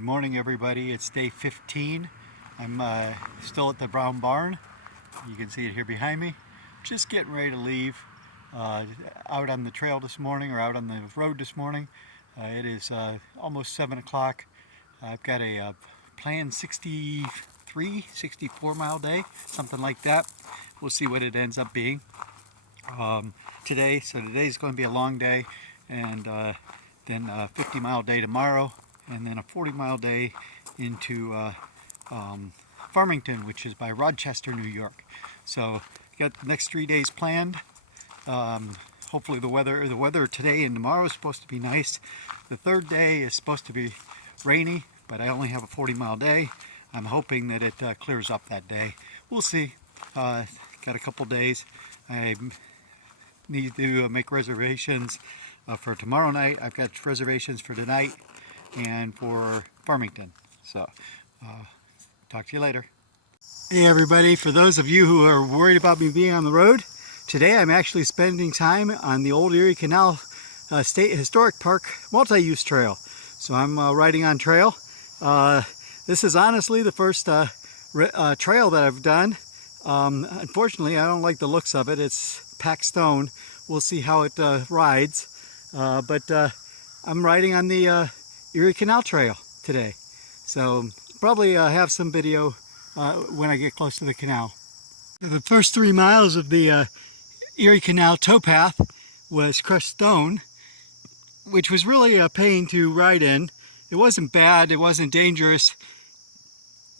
Good morning, everybody. It's day 15. I'm still at the Brown Barn. You can see it here behind me. Just getting ready to leave out on the trail this morning, or out on the road this morning. It is almost 7 o'clock. I've got a planned 64 mile day, something like that. We'll see what it ends up being today's going to be a long day, and then a 50-mile day tomorrow, and then a 40-mile day into Farmington, which is by Rochester, New York. So got the next 3 days planned. Hopefully the weather today and tomorrow is supposed to be nice. The third day is supposed to be rainy, but I only have a 40-mile day. I'm hoping that it clears up that day. We'll see. Got a couple days. I need to make reservations for tomorrow night. I've got reservations for tonight and for Farmington. So talk to you later. Hey everybody, for those of you who are worried about me being on the road, today I'm actually spending time on the Old Erie Canal State Historic Park multi-use trail. So I'm riding on trail. This is honestly the first trail that I've done. Unfortunately, I don't like the looks of it. It's packed stone. We'll see how it rides. But I'm riding on the Erie Canal Trail today. So probably have some video when I get close to the canal. The first 3 miles of the Erie Canal towpath was crushed stone, which was really a pain to ride in. It wasn't bad, it wasn't dangerous,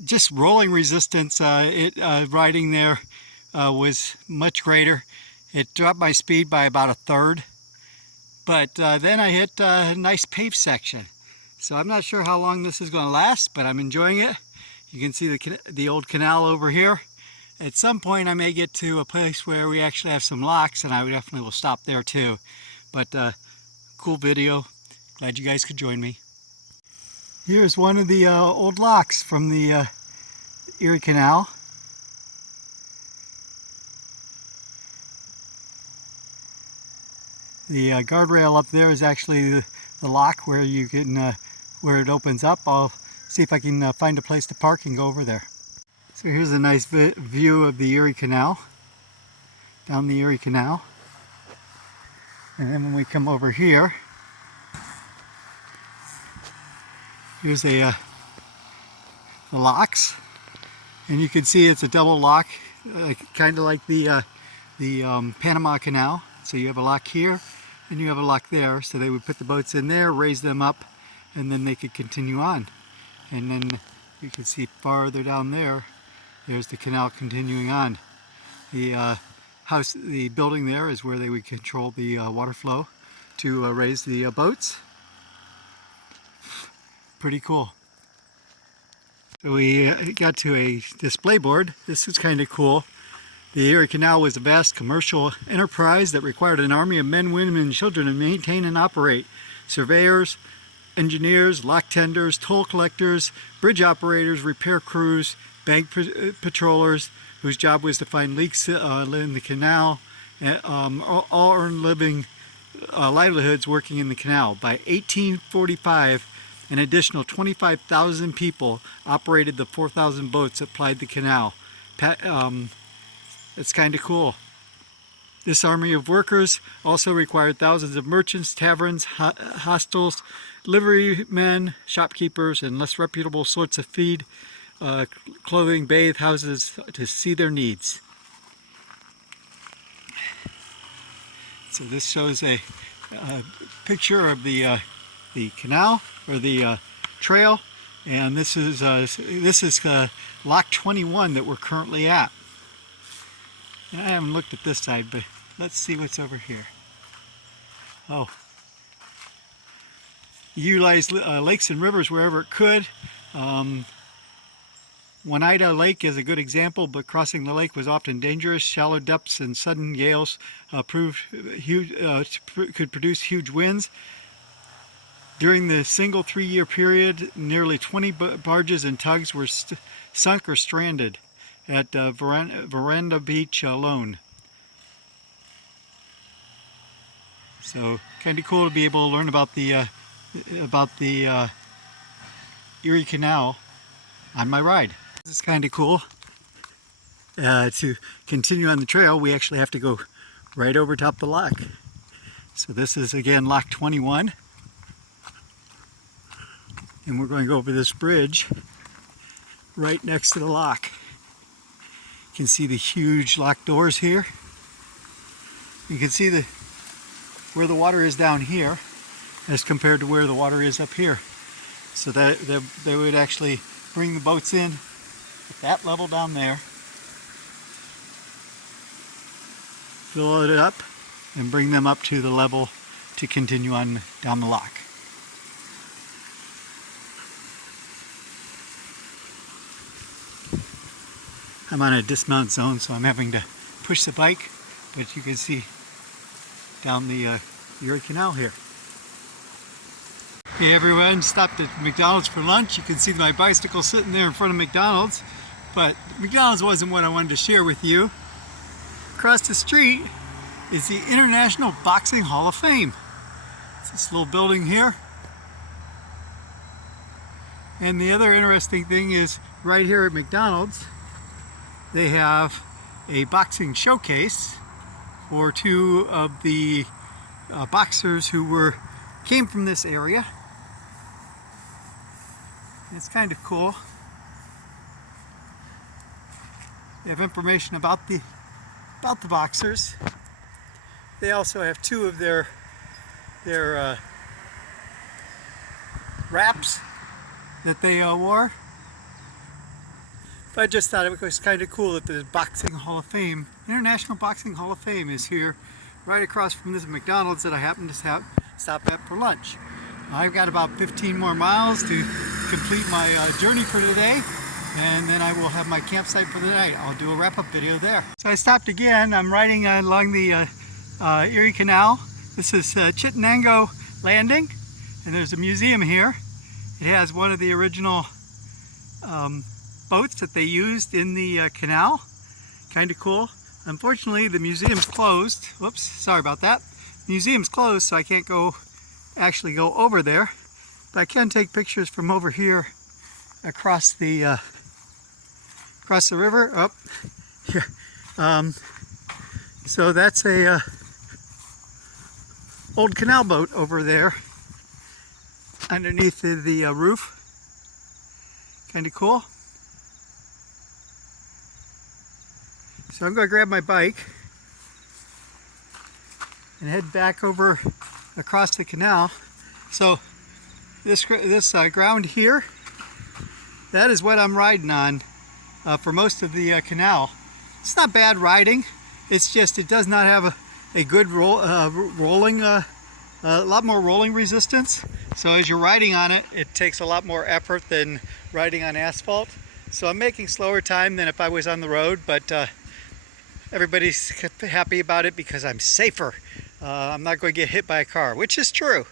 just rolling resistance. Riding there was much greater. It dropped my speed by about 1/3, but then I hit a nice paved section. So I'm not sure how long this is going to last, but I'm enjoying it. You can see the old canal over here. At some point I may get to a place where we actually have some locks, and I definitely will stop there too. But cool video. Glad you guys could join me. Here's one of the old locks from the Erie Canal. The guardrail up there is actually the lock where you can where it opens up. I'll see if I can find a place to park and go over there. So here's a nice view of the Erie Canal, down the Erie Canal. And then when we come over here, here's the locks, and you can see it's a double lock, kind of like the Panama Canal. So you have a lock here and you have a lock there, so they would put the boats in there, raise them up, and then they could continue on. And then you can see farther down there, there's the canal continuing on. The the building there is where they would control the water flow to raise the boats. Pretty cool. So we got to a display board. This is kind of cool. The Erie Canal was a vast commercial enterprise that required an army of men, women, and children to maintain and operate. Surveyors, engineers, lock tenders, toll collectors, bridge operators, repair crews, bank patrollers, whose job was to find leaks in the canal, all earned livelihoods working in the canal. By 1845, an additional 25,000 people operated the 4,000 boats that plied the canal. It's kind of cool. This army of workers also required thousands of merchants, taverns, hostels, liverymen, shopkeepers, and less reputable sorts of feed, clothing, bathe houses to see their needs. So this shows a picture of the canal, or the trail, and this is lock 21 that we're currently at. And I haven't looked at this side, but let's see what's over here. Oh, utilize lakes and rivers wherever it could. Oneida Lake is a good example, but crossing the lake was often dangerous. Shallow depths and sudden gales could produce huge winds. During the single 3-year period, nearly 20 barges and tugs were sunk or stranded at Veranda Beach alone. So kind of cool to be able to learn about the Erie Canal on my ride. This is kind of cool. To continue on the trail, we actually have to go right over top the lock. So this is again lock 21. And we're going to go over this bridge right next to the lock. You can see the huge lock doors here. You can see where the water is down here as compared to where the water is up here. So that they would actually bring the boats in at that level down there, fill it up, and bring them up to the level to continue on down the lock. I'm on a dismount zone, so I'm having to push the bike, but you can see down the Erie Canal here. Hey everyone, stopped at McDonald's for lunch. You can see my bicycle sitting there in front of McDonald's, but McDonald's wasn't what I wanted to share with you. Across the street is the International Boxing Hall of Fame. It's this little building here. And the other interesting thing is right here at McDonald's, they have a boxing showcase for two of the boxers who came from this area. It's kind of cool. They have information about the boxers. They also have two of their wraps that they wore. But I just thought it was kind of cool that the Boxing Hall of Fame, International Boxing Hall of Fame, is here right across from this McDonald's that I happened to stop at for lunch. I've got about 15 more miles to complete my journey for today, and then I will have my campsite for the night. I'll do a wrap-up video there. So I stopped again. I'm riding along the Erie Canal. This is Chittenango Landing, and there's a museum here. It has one of the original boats that they used in the canal. Kind of cool. Unfortunately, the museum's closed. Whoops, sorry about that. The museum's closed, so I can't actually go over there. But I can take pictures from over here across the river. Up here. So that's a old canal boat over there underneath the roof. Kind of cool. So I'm going to grab my bike and head back over across the canal. So this ground here, that is what I'm riding on for most of the canal. It's not bad riding. It's just it does not have a good rolling, a lot more rolling resistance. So as you're riding on it, it takes a lot more effort than riding on asphalt. So I'm making slower time than if I was on the road, but everybody's happy about it because I'm safer. I'm not going to get hit by a car, which is true.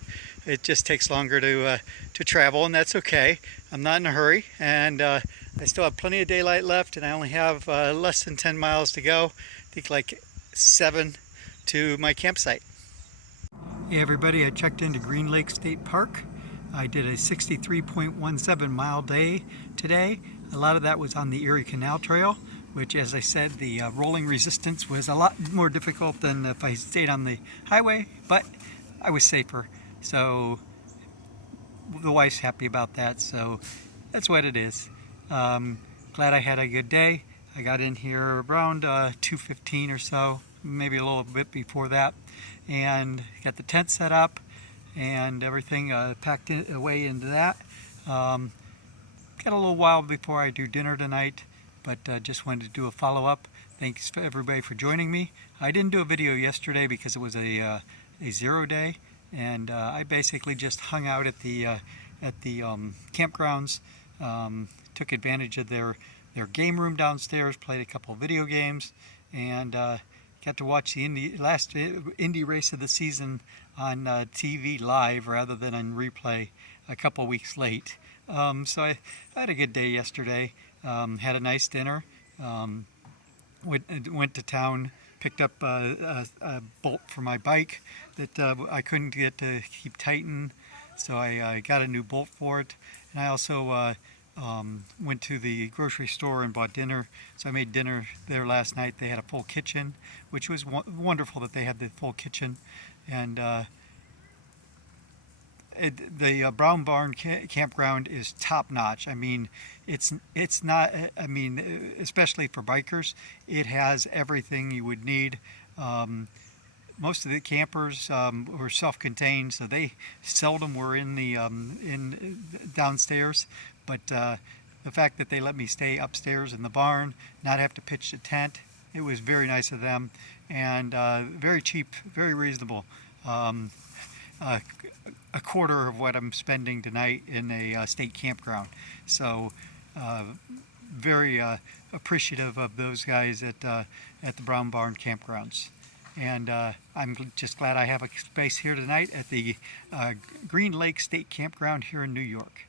It just takes longer to travel, and that's okay. I'm not in a hurry, and I still have plenty of daylight left, and I only have less than 10 miles to go. I think like 7 to my campsite. Hey everybody, I checked into Green Lake State Park. I did a 63.17 mile day today. A lot of that was on the Erie Canal Trail, which, as I said, the rolling resistance was a lot more difficult than if I stayed on the highway, but I was safer. So the wife's happy about that, so that's what it is. Glad I had a good day. I got in here around 2:15 or so, maybe a little bit before that, and got the tent set up and everything packed away into that. Got a little while before I do dinner tonight, but just wanted to do a follow-up. Thanks for everybody for joining me. I didn't do a video yesterday because it was a 0 day, and I basically just hung out at the campgrounds, took advantage of their game room downstairs, played a couple of video games, and got to watch the last Indy race of the season on TV live rather than on replay a couple weeks late. So I had a good day yesterday. Had a nice dinner. Went to town, picked up a bolt for my bike that I couldn't get to keep tightened, so I got a new bolt for it. And I also went to the grocery store and bought dinner. So I made dinner there last night. They had a full kitchen, which was wonderful that they had the full kitchen. And the Brown Barn campground is top notch. I mean, it's not. I mean, especially for bikers, it has everything you would need. Most of the campers were self-contained, so they seldom were in the in downstairs. But the fact that they let me stay upstairs in the barn, not have to pitch the tent, it was very nice of them, and very cheap, very reasonable. A quarter of what I'm spending tonight in a state campground. So very appreciative of those guys at the Brown Barn campgrounds. And I'm just glad I have a space here tonight at the Green Lake State Campground here in New York.